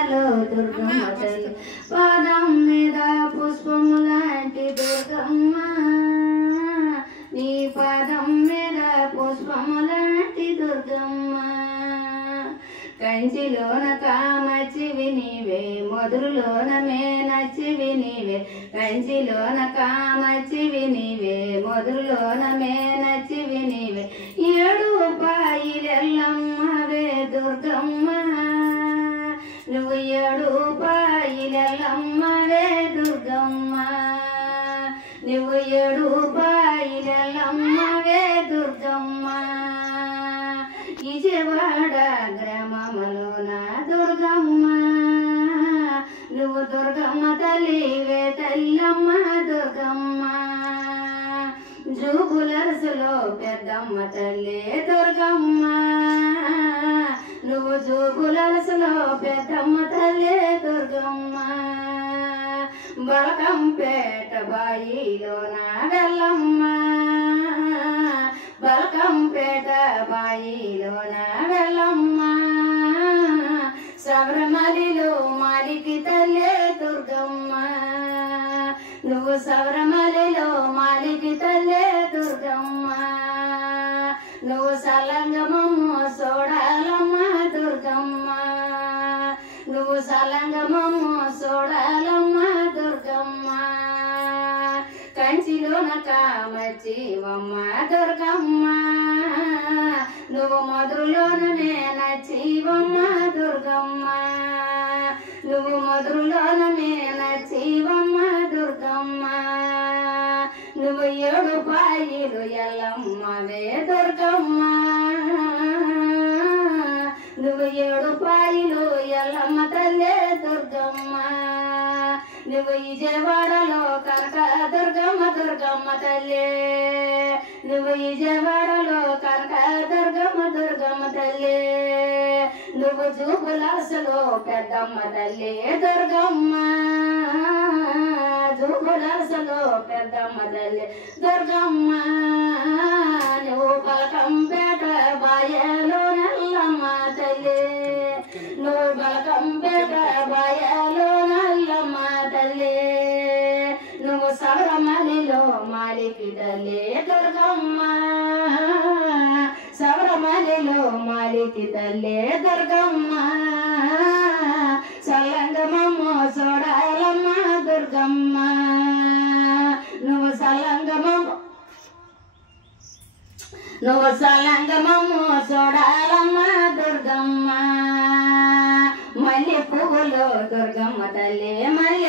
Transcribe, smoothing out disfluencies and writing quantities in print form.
విజయవాడలో దుర్గమ్మ తల్లి పాదం మీద పుష్పము లాంటి దుర్గమ్మ నీ పాదం మీద పుష్పము లాంటి దుర్గమ్మ కంచిలోన కామచ్చివి నీవే మధురలోన మేనచ్చివి నీవే కంచిలోన కామచ్చివి నీవే మధురలోన మేనచ్చివి నీవే ఏడు పాయిలెల్లమ్మవే దుర్గమ్మ నువ్వు ఏడు పాయిలెల్లమ్మవే దుర్గమ్మ నువ్వు ఏడు పాయిలెల్లమ్మవే దుర్గమ్మ విజయవాడ గ్రామములోన దుర్గమ్మ నువ్వు దుర్గమ్మ తల్లివే తల్లమ్మ దుర్గమ్మ జూబులరసులో పెద్దమ్మ తల్లి దుర్గమ్మ నువ్వు జూబులరసులో పెద్దమ్మ తల్లి దుర్గమ్మ బలకంపేట బాయిలోన వెళ్ళమ్మ బలకంపేట బాయిలోన వెళ్ళమ్మ శబరిమలలో మాలికి తల్లే దుర్గమ్మ నువ్వు శబరిమలలో మాలికి తల్లే దుర్గమ్మ నువ్వు సలంగమమ్మ చూడాలమ్మ దుర్గమ్మ నువ్వు సలంగమమ్మ చూడాలమ్మ దుర్గమ్మ కంచిలోన కామచ్చివమ్మ దుర్గమ్మ నువ్వు మధురలోన మేనచ్చివమ్మ దుర్గమ్మ నువ్వు మధురలోన మేనచ్చివమ్మ దుర్గమ్మ నువ్వు ఏడు పాయిలు ఎల్లమ్మవే దుర్గమ్మ నువ్వు ఏడు పాయిలు ఎల్లమ్మ తల్లే దుర్గమ్మ నువ్వు విజయవాడలో కనక దుర్గమ్మ దుర్గమ్మ తల్లి నువ్వు విజయవాడలో కనక దుర్గమ్మ దుర్గమ్మ తల్లి నువ్వు జూబులాసలో పెద్దమ్మ తల్లి దుర్గమ్మ జూబులాసలో పెద్దమ్మ తల్లి దుర్గమ్మ నువ్వు బలకంపేట బాయలో నల్లమ్మ తల్లి నువ్వు బలకంపేట బాయలో నల్లమ్మ తల్లి నువ్వు శబరిమలలో మాలికి తల్లి దుర్గమ్మ శబరిమలలో మాలికి తల్లి దుర్గమ్మ సలంగమమ్మ చూడాలమ్మ దుర్గమ్మ నువ్వు సలంగమమ్మ చూడాలమ్మ దుర్గమ్మ మల్లె పువ్వులో దుర్గమ్మ తల్లి మల్లె